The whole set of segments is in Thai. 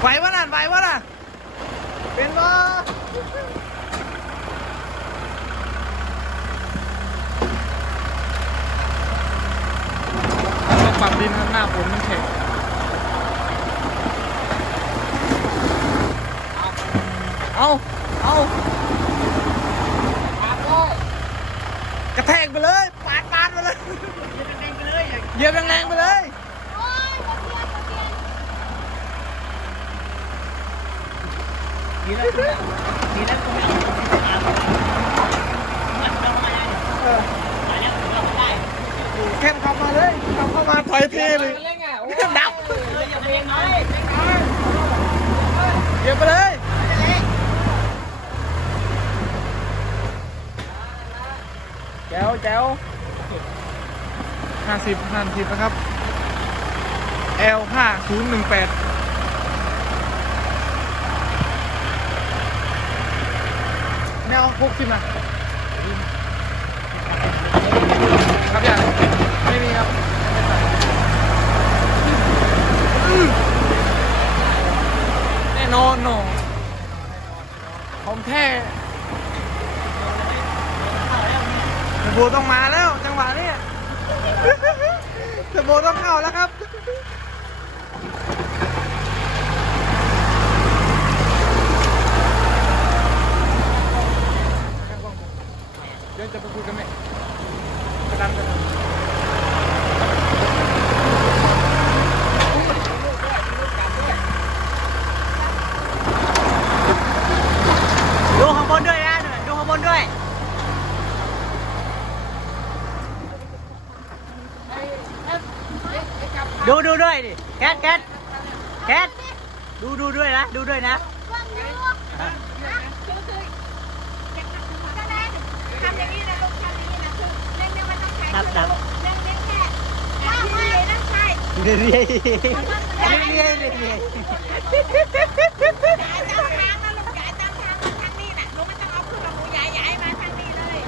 ไหววะน่ะไหววะน่ะเป็นวะต้องปรับดินครับหน้าฝนมันแข็งเอาเอากระแทกไปเลย ปาดปาดไปเลย เหยียบแรงๆไปเลย เาไม่ได้ข้มเข้ามาเลยเข้ามาถอยทีเลยดับเลยยาเบรกน้อยเดี๋ยวไปเลยแจ๋วแจ๋ว50 50นะครับ L 5 0 1 8 เอาพกขึ้นมาครับยังไม่มีครับแน่นอนหนอผมแท้เทโบต้องมาแล้วจังหวะนี้เทโบต้องเข้าแล้วครับ เดี๋ยวจะไปคุยกันไหมกระดันกันดูข้างบนด้วยนะ ดูข้างบนด้วย ดูดูด้วยดิ แคทแคทแคทดูดูด้วยนะ ดูด้วยนะ ว่างอยู่นะคือคือก็ได้ทำอย่างนี้นะลูกทำอย่างนี้นะคือเล่นเนี่ยมันต้องใช้ ครับครับเล่นเล่นแค่ว่ไม่ใช่เรื่อยๆเรื่อยๆเรื่อยๆเรื่อย จ่ายตามทางนะลูกจ่ายตามทางมาทางนี้น่ะหนูไม่ต้องเอาขึ้นหรอกหนูย้ายย้ายมาทางนี้เลย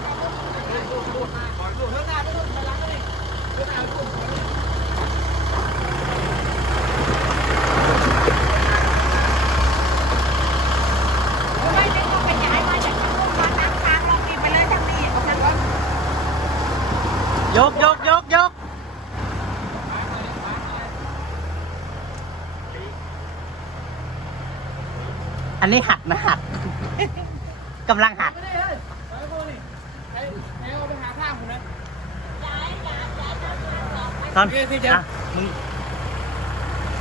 ไม่ได้ต้องไปย้ายมาจากทางนู้นมาทางทางลองปีไปเลยทางนี้ทางนู้น ๆยกยกยกยก อันนี้หัดนะหัดกำลังหัดตอนอะมึง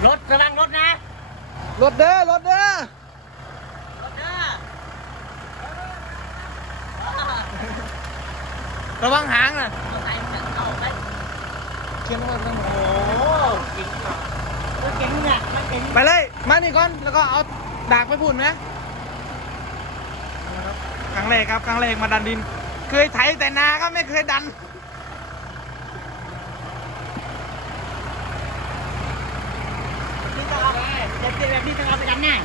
รถระวังรถนะ รถเด้อรถเด้อรถนะระวังหางนะเอาไปเอาไปเขียนว่าทั้งหมดโอ้เก่งอะรถเก่งอะมันเก่งไปเลย มานี่ก่อน แล้วก็เอา ดากไปพูดไหมครั้งแรกครับครั้งแรกมาดันดิน เคยไถแต่นาครับไม่เคยดันนี่ต้องเอาแบบนี้ต้องเอาไปดันง่าย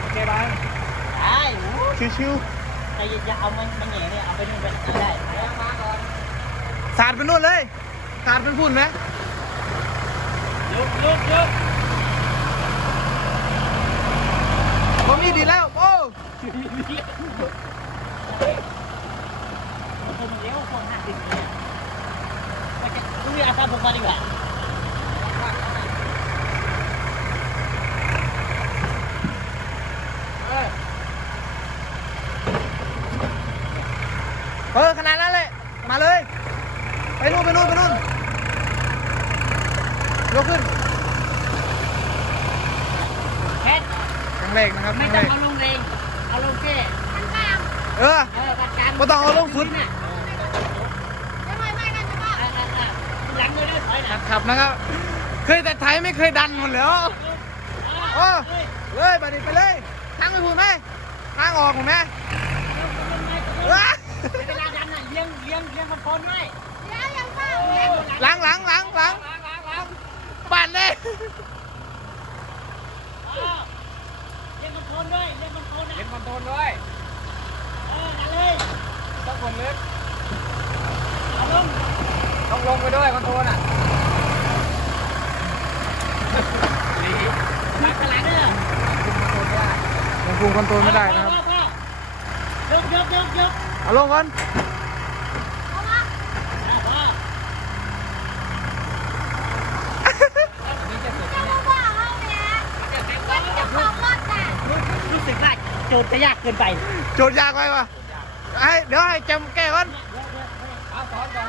โอเคบายได้ชิวๆแต่อย่าเอามันมันแหง่เนี่ยเอาไปนู่นไปได้สาดไปนู่นเลยสาดไปพูดไหม ลุกลุกลุกผมนี่ดีแล้ว โอ้คนเลี้ยวคนหักดินเนี่ยไปจะดูอาสาผมมาดีกว่า เออขนาดนั้นเลย มาเลย ไปนู่นไปนู่นไปนู่นยกขึ้น แค่ ครั้งแรกนะครับค ไม่ รั้ง ต้ แร อง ก เอาลงแรงเอาลงแค่ มันกลาง เออ เออการการ บ่ต้องเอาลงสุด น่ะ ไม่ไม่ไม่กันจะว่า อ่าอ่าอ่าหลังเลยนะถอยหลัง ขับนะครับ เคย แต่ไทยไม่เคยดันหมดแล้วโอ้เลยไปดิไปเลยทางไปพูดไหมทางออกผมไหมว้าเวลาดันน่ะเลี้ยงเลี้ยงเลี้ยงมันคนด้วยเดี๋ยวยังเฝ้าหลังหลังหลังหลังปั่นเลยเลี้ยงมันคนด้วยเลี้ยงมันคนเห็อะนคอนโทรลด้วยเออนั่นเลยต้องคนเล็กเอาลงต้องลงไปด้วยคอนโทรลอะ มาลาเด้อยังคุมคอนโทรลไม่ได้นะครับยกยกยกยกเอาลงก่อนรู้สึกว่าโจทย์จะยากเกินไป โจทย์ยากไปปะให้เดี๋ยวให้จมแก้ก่อน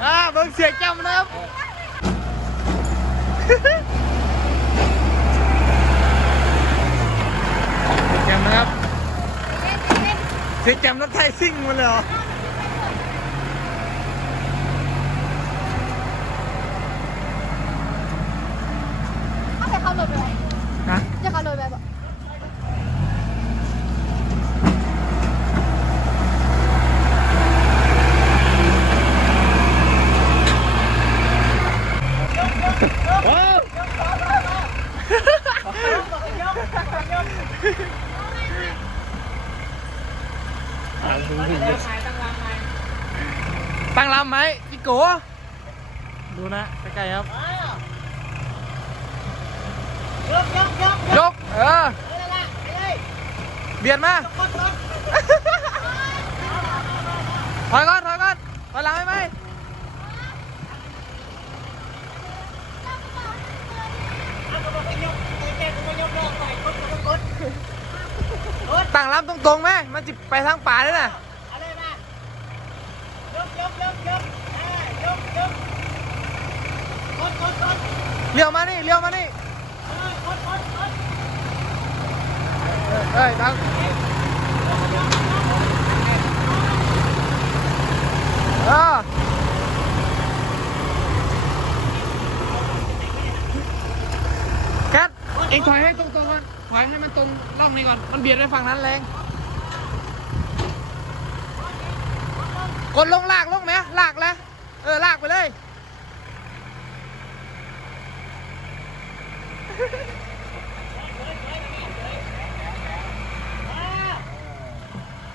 อ่าเบิ่งเสียจมนะครับ เสียงแจม นะครับเสียงแจมรถไทยซิ่งมาเลยเหรอ เอาไปเข้ารถไปไหน ฮะ จะเข้ารถไปบอก ตั้งลำไหมพี่โกดูนะใกล้ๆครับ ยกยกยก ยก เออ เบียดมาถอยก่อนถอยก่อนถอยหลังไหมไหมตั้งลำตรงๆไหมมันจะไปทางป่าเลยนะเลี้ยวมานี่เลี้ยวมานี่ เออเอ้งเออแคทเองถอยให้ตรงๆก่อนถอยให้มันตรงร่องนี้ก่อน มันเบียดไปฝั่งนั้นแรงกดลงลากลงไหมลากเลยเออลากไปเลย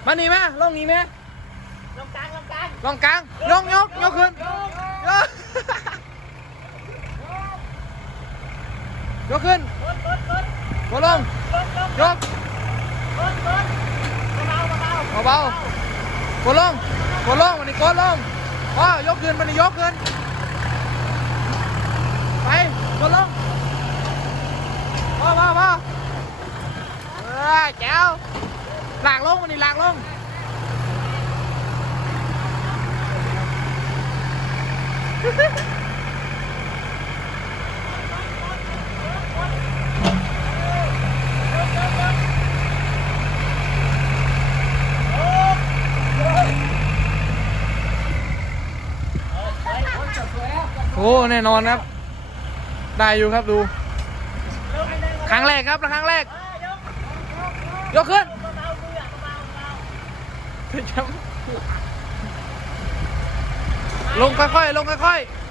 มานี่ไหมลงนี้ไหมลงกลางลงกลางลงกลางยกยกยกขึ้นยกยกขึ้นกดกดกดกดลงกดกดยกกดกดเบาเบาเบาๆกดลงกดลงมันนี่กดลงอ๋อยกขึ้นมันนี่ยกขึ้นไปกดลงพอพอพอเออแจ๋วห ลากลงมันนี่ลากลงโอ้แน่นอนครับ ได้อยู่ครับดู ครั้งแรกครับครั้งแรก ยกขึ้น แชมป์ลงค่อยๆ ลงค่อยๆ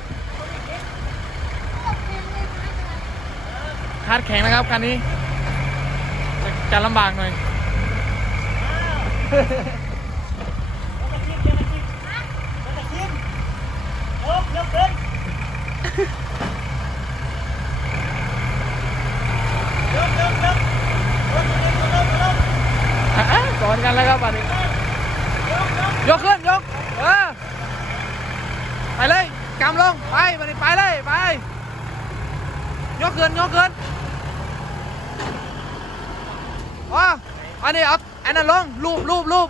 คาดแข็งนะครับคันนี้ จะลำบากหน่อยยกยกขึ้นยกยกยกกดกดกดกด อะสอนกันแล้วครับอันนี้ ยกขึ้น ยก เออ ไปเลยกำลง ไปมาดิไปเลย ไป ยกขึ้น ยกขึ้นว้า อันนี้เอาอันนั้นลงรูปรูปรูป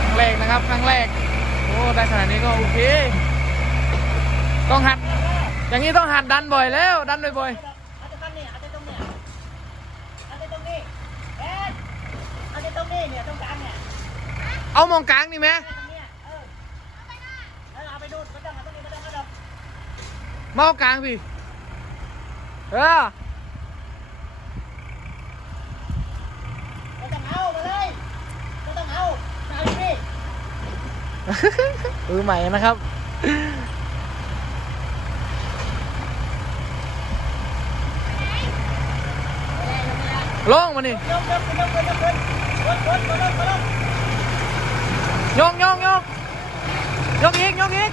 ครั้งแรกนะครับครั้งแรก โอ้ได้ขนาดนี้ก็โอเค ต้องหัด อย่างนี้ต้องหัดดันบ่อยแล้ว ดันบ่อยอาจจะตรงนี้อาจจะตรงนี้อาจจะตรงนี้เอ๊ะอาจจะตรงนี้เนี่ยตรงกลางเนี่ยๆเอามองกลางนี่ไหม เอากลางสิเออไม่ต้องเอามาเลยไม่ต้องเอาเอาอยู่นี่มือใหม่นะครับ ลงมานี่ยกยกยกยกยกยกยกยกยกยกยกยกยกยกอีกยกอีก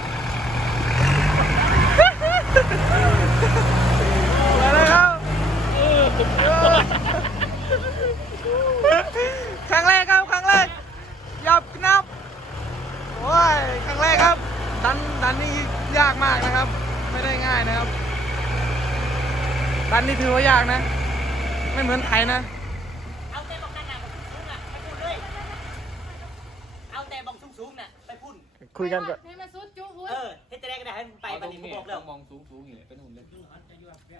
ไปเลยครับครั้งแรกครับครั้งแรกหยับนับโอ้ยครั้งแรกครับดันดันนี่ยากมากนะครับ ไม่ได้ง่ายนะครับดันนี่ถือว่ายากนะ ไม่เหมือนไทยนะเอาแต่บอกนั่นน่ะบอกสูงๆน่ะไปพูดเลยเอาแต่บอกสูงๆน่ะไปพูดคุยกันก่อน ให้มันสุดจุ๊บ เออเฮ็ดจะได้ก็ได้ให้มันไปบัดนี้ผมบอกแล้วมองสูงสูงอย่างนี้เป็นหุ่นเลย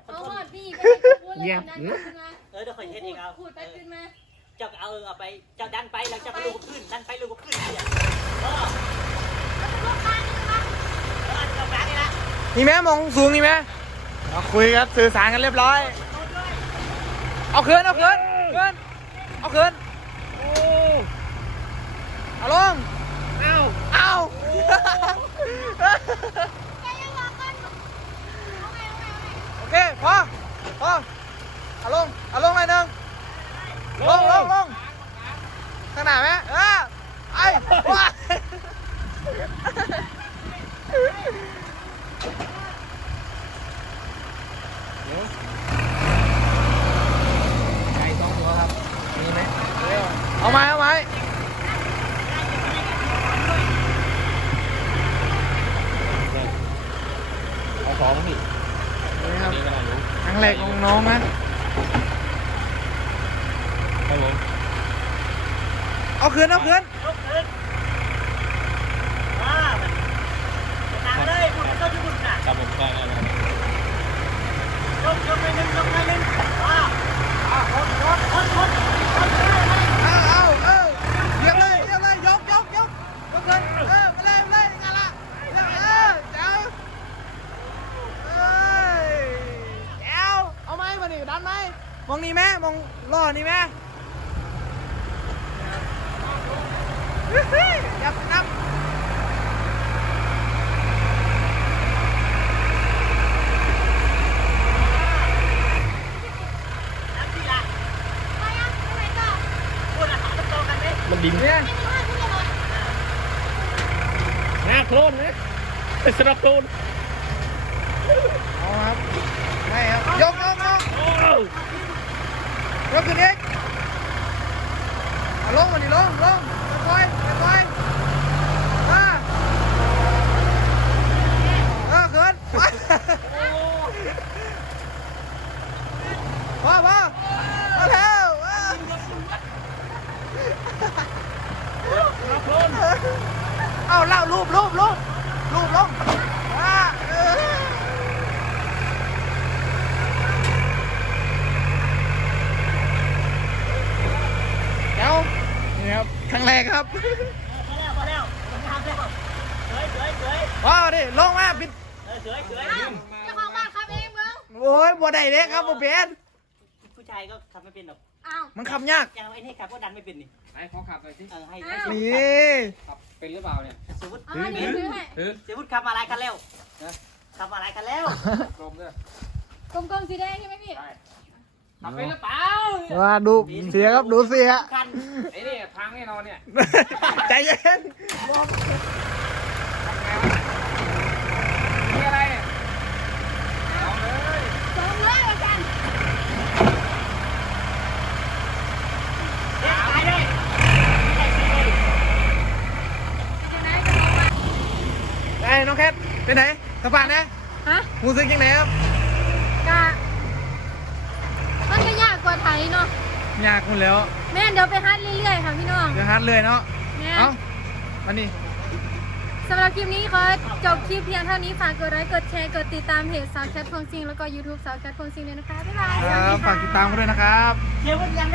เอาหอดพี่ไปพูดเลยดันขึ้นมาเออเดี๋ยวค่อยเฮ็ดเองเอาพูดไปขึ้นมาเจ้าก็เอาเอาไปเจ้าดันไปแล้วเจ้าก็ลูกขึ้นดันไปลูกขึ้นเนี่ยเออแล้วจะพูดการนี่มาเออเอาการนี่ละมีไหมมองสูงมีไหมเราคุยกันสื่อสารกันเรียบร้อย เอาคืนเอาคืนคืนเอาคืนโอ้เอาลง โอเคพอพอเอาลงเอาลงหน่อยหนึงลงลงลงข้างหน้าไหมเออไอ้ว้า ไก่สองตัวครับ มีไหม เอาไหมเอาไหม เอาสองพี่ นี่ครับ นี่ก็ได้รู้ ครั้งแรกของน้องนะ ครับผม เอาคืนเอาคืนลูกขึ้นว้าวตามเลยพูดเจ้าที่พูดน่ะครับผมได้ได้ได้ยกยกไปหนึ่งยกไปหนึ่งว้าวอ้าวคนคนคนคนคนเลยเอาเอาเออเรียบเลยเรียบเลยยกยกยกยกคืนเออไปเลยไปเลยงานละเรียบเออเจ้าเอ้ยแจ้วเอาไหมมาดิดันไหมมองนี่ไหมมองล่อนี่ไหมเฮ้ ยอย่านับน้ำที่ละไปยังไปไหนต่อพูดอาหารมันโตกันไหมมันดินเนี่ยไม่มีว่าที่จะหมดหน้าโคลนนะเป็นสระโคลน เอาครับไม่ครับยกยกยก โอ้ ยกขึ้นอีกเอาลงมาดิลงลงค่อยๆค่อยๆอ่าเออขึ้นพอพอพอแล้วอ่า สระโคลน เอาเล่ารูปรูปรูปรูปลงอ่าเออเดี๋ยวนี่ครับครั้งแร กครับพอแล้วพอแล้วผมทำแล้วสวยสวยสวยว้าวดิลงมาปิดเออสวยสวยเจ้าของบ้านขับเองมึงโอ้ยบ่ได้เด้ครับบ่เป็นผู้ชายก็ขับไม่เป็นหรอกอ้าวมันขับยากอย่างไอ้นี่ขับก็ดันไม่เป็นนี่ไหนขอขับหน่อยสิเออให้ให้นี่ขับเป็นหรือเปล่าเนี่ยสมมติเอามาดิซื้อให้ถือสมมติขับมาหลายคันแล้วขับมาหลายคันแล้วกลมด้วยกลมๆสีแดงใช่ไหมพี่ ขับเป็นหรือเปล่าว่าดูเสียครับดูเสียคันไอ้นี่ทางแน่นอนเนี่ยใจเย็นมีอะไรเนี่ยสองเลยว่ากันเด็กตายเลยจะไหนจะบอกว่าไอ้น้องแคทไปไหนสะพานนะฮะมูซึกยังไงครับ กะมันก็ยากกว่าไทย เนาะยากคุณแล้วแม่นเดี๋ยวไปฮัดเรื่อยๆค่ะพี่น้องเดี๋ยวฮัดเลยเนาะแม่เอ้ามานี่สำหรับคลิปนี้ขอจบคลิปเพียงเท่านี้ฝากกดไลค์กดแชร์กดติดตามเพจสาวแคทพงซิงแล้วก็ YouTube สาวแคทพงซิงด้วยนะคะบ๊ายบายคสวัสรัดีบค่ะ ฝากติดตามกันด้วยนะครับ เดี๋ยวมันยังไม่